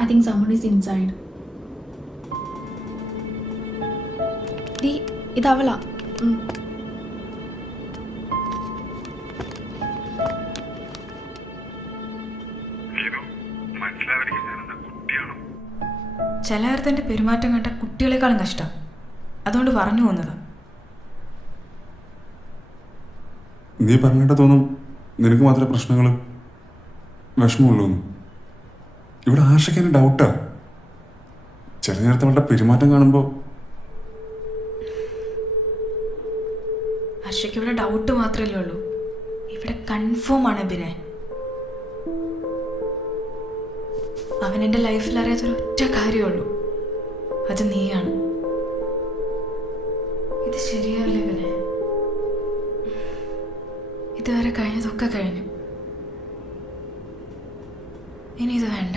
I think someone is inside. ഇതവളാ. ചിലയിടത്തെ പെരുമാറ്റം കണ്ട കുട്ടികളെക്കാളും കഷ്ടം. അതുകൊണ്ട് പറഞ്ഞു പോകുന്നതാ. നീ പറഞ്ഞിട്ട് തോന്നും നിനക്ക് മാത്രമേ പ്രശ്നങ്ങൾ വിഷമമുള്ളൂ. ഇവിടെ ആർഷയ്ക്ക് എന്നെ ഡൗട്ടാ. ചില നേരത്തെ അവളുടെ പെരുമാറ്റം കാണുമ്പോൾ ഹർഷയ്ക്ക് ഇവിടെ ഡൗട്ട് മാത്രമല്ലേ ഉള്ളൂ. ഇവിടെ കൺഫേം ആണ് അഭിനെ. അവൻ എൻ്റെ ലൈഫിൽ അറിയാത്തൊരൊറ്റ കാര്യമുള്ളൂ, അത് നീയാണ്. ഇത് ശരിയല്ലേ ഇവനെ? ഇതുവരെ കഴിഞ്ഞതൊക്കെ കഴിഞ്ഞു. ഇനി ഇത് വേണ്ട.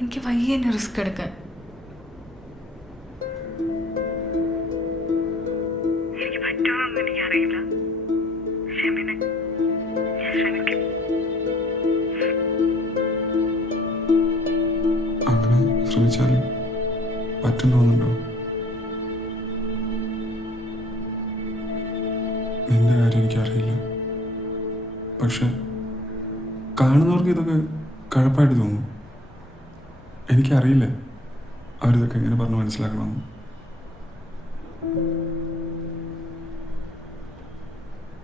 എനിക്ക് വയ്യ എന്നെ റിസ്ക് എടുക്കാൻ. എനിക്ക് പറ്റുമെന്നൊന്നും എനിക്കറിയില്ല. ക്ഷമിനെ ഞാൻ ശ്രമിക്കും. അങ്ങനെ ശ്രമിച്ചാലും പറ്റും തോന്നുന്നുണ്ടോ? നിന്റെ കാര്യം എനിക്കറിയില്ല. പക്ഷെ കാണുന്നവർക്ക് ഇതൊക്കെ കഴപ്പായിട്ട് തോന്നും. എനിക്കറിയില്ല അവരിതൊക്കെ എങ്ങനെ പറഞ്ഞ് മനസ്സിലാക്കണമെന്ന്.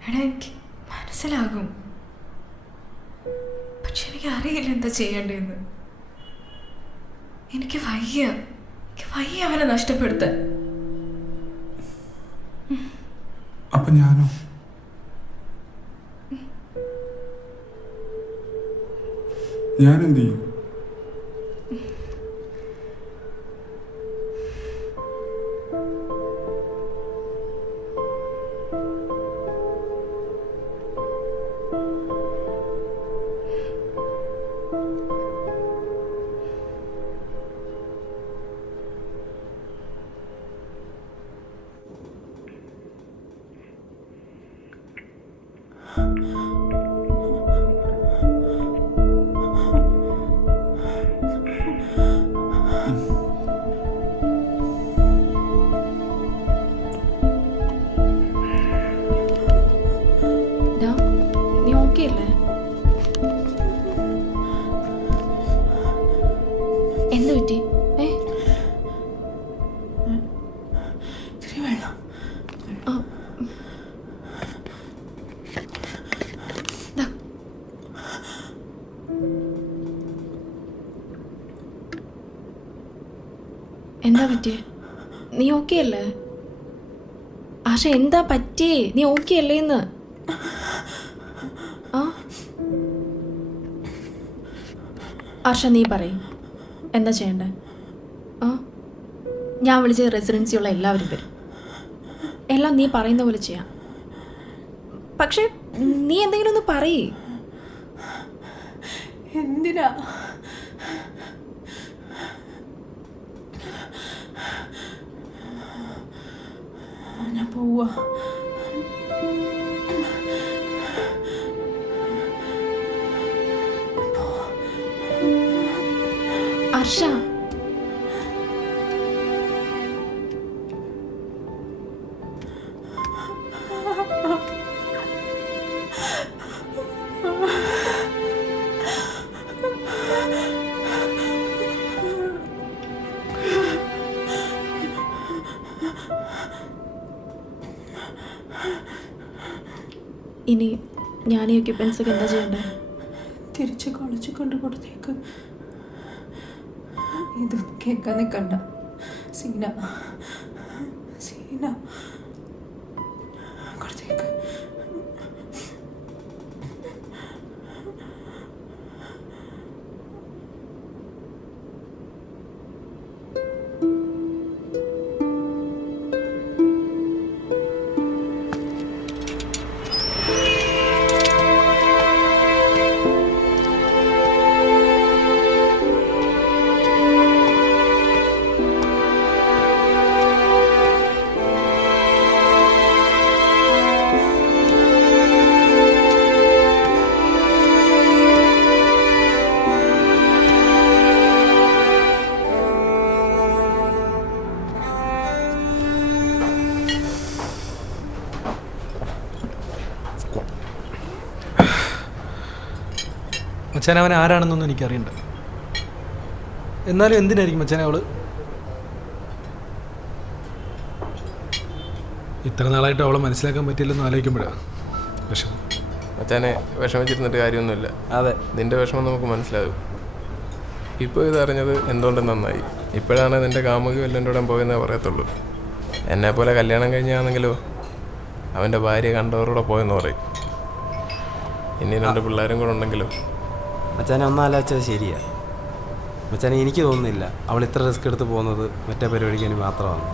എടാ, എനിക്ക് മനസ്സിലാകും. പക്ഷെ എനിക്ക് അറിയില്ല എന്താ ചെയ്യേണ്ടതെന്ന്. എനിക്ക് വയ്യ അവനെ നഷ്ടപ്പെടുത്താൻ. അപ്പൊ ഞാനോ? ഞാനെന്ത് ചെയ്യും? നീ ഓക്കെ അല്ലേ? എന്ത് പറ്റി? എന്താ പറ്റിയേ? നീ ഓക്കെ അല്ലേ? ആശ എന്താ പറ്റിയേ? നീ ഓക്കെ അല്ലേന്ന്? ആർഷ നീ പറയും എന്താ ചെയ്യണ്ടേ? ഞാൻ വിളിച്ച റെസിഡൻസിയുള്ള എല്ലാവരും വരും. എല്ലാം നീ പറയുന്ന പോലെ ചെയ്യാം. പക്ഷെ നീ എന്തെങ്കിലും ഒന്ന് പറയേ. എന്തിനാ? ഞാൻ പോവാ. ആർഷ, ഇനി ഞാൻ ഈ എക്യുപ്മെൻസൊക്കെ എന്താ ചെയ്യണ്ടേ? തിരിച്ച് കോളേജിൽ കൊണ്ട് കൊടുത്തേക്ക്. ഇത് കേൾക്കാൻ നിൽക്കണ്ട സീന. കൊടുത്തേക്ക്. മച്ചാൻ അവൻ ആരാണെന്നൊന്നും എനിക്കറിയണ്ട. എന്നാലും എന്തിനായിരിക്കും മച്ചാനെ അവള് ഇത്ര നാളായിട്ട് അവളെ മനസ്സിലാക്കാൻ പറ്റില്ലെന്ന് ആലോചിക്കുമ്പോഴാണ് വിഷമം. മച്ചാനെ വിഷമിച്ചിരുന്നിട്ട് കാര്യമൊന്നുമില്ല. അതെ, നിന്റെ വിഷമം നമുക്ക് മനസ്സിലാകും. ഇപ്പോൾ ഇതറിഞ്ഞത് എന്തുകൊണ്ട് നന്നായി. ഇപ്പോഴാണ് നിന്റെ കാമുകി വല്ലൻ്റെ കൂടെ പോയെന്നേ പറയത്തുള്ളൂ. എന്നെപ്പോലെ കല്യാണം കഴിഞ്ഞാണെങ്കിലോ അവൻ്റെ ഭാര്യ കണ്ടവരോടെ പോയെന്ന് പറയും. ഇനി 2 പിള്ളേരും കൂടെ ഉണ്ടെങ്കിലോ. മച്ചാനെ ഒന്നും ആലോചിച്ചത് ശരിയാ. മച്ചാനെ എനിക്ക് തോന്നുന്നില്ല അവൾ ഇത്ര റിസ്ക് എടുത്ത് പോകുന്നത് മറ്റേ പരിപാടിക്ക് വേണ്ടി മാത്രമാണ്.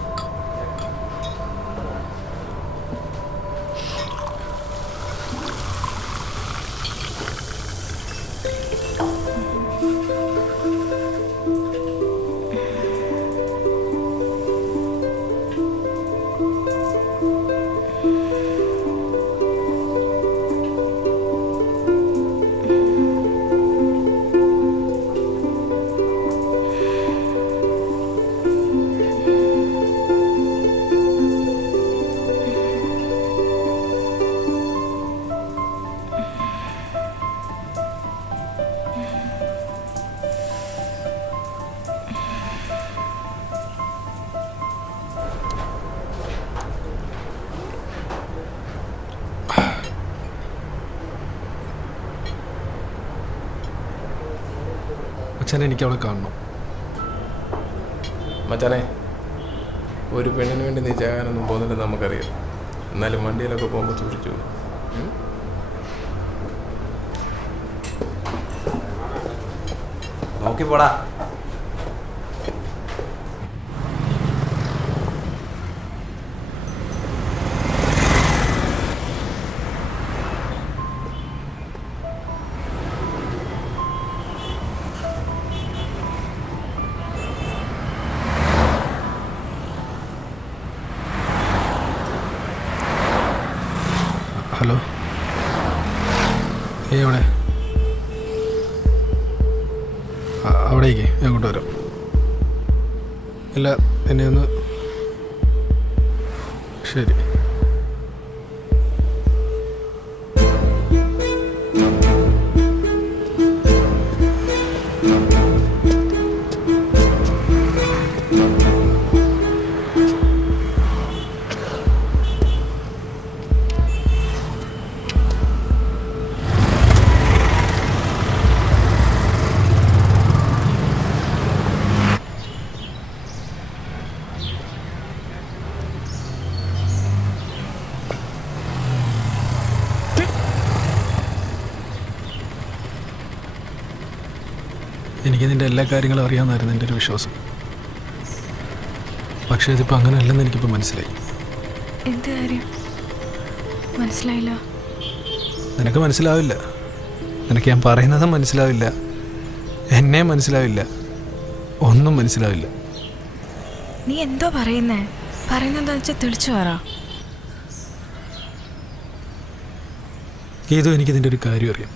മച്ചാനെ എനിക്ക് അവളെ കാണണം. മച്ചാനെ, ഒരു പെണ്ണിന് വേണ്ടി നീ ചെയ്യാനൊന്നും പോകുന്നില്ലെന്ന് നമുക്കറിയാം. എന്നാലും വണ്ടിയിലൊക്കെ പോകുമ്പോൾ സൂക്ഷിച്ചു. നോക്കിപ്പോടാ. ഹലോ, എവിടെ? അവിടേക്ക് ഞാൻ കൊണ്ടുവരാം. ഇല്ല, എന്നെ ഒന്ന് ശരി. എനിക്ക് നിൻ്റെ എല്ലാ കാര്യങ്ങളും അറിയാമെന്നായിരുന്നു എൻ്റെ ഒരു വിശ്വാസം. പക്ഷേ ഇതിപ്പോൾ അങ്ങനെയല്ലെന്ന് എനിക്കിപ്പോൾ മനസ്സിലായി. എന്ത് കാര്യം? മനസ്സിലായില്ല. നിനക്ക് മനസ്സിലാവില്ല. നിനക്ക് ഞാൻ പറയുന്നതും മനസ്സിലാവില്ല, എന്നെ മനസ്സിലാവില്ല, ഒന്നും മനസ്സിലാവില്ല. നീ എന്തോ പറയുന്നതെന്ന് വെച്ചാൽ തെളിച്ചു പറ. ഏതോ എനിക്ക് ഇതിൻ്റെ ഒരു കാര്യം അറിയാം,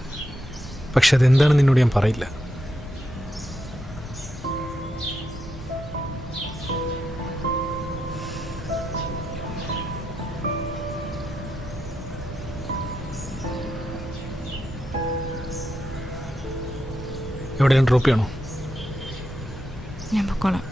പക്ഷെ അതെന്താണെന്ന് നിന്നോട് ഞാൻ പറയില്ല. എവിടെയാണ്? ഡ്രോപ്പ് ചെയ്യണോ? ഞാൻ പൊക്കോളാം.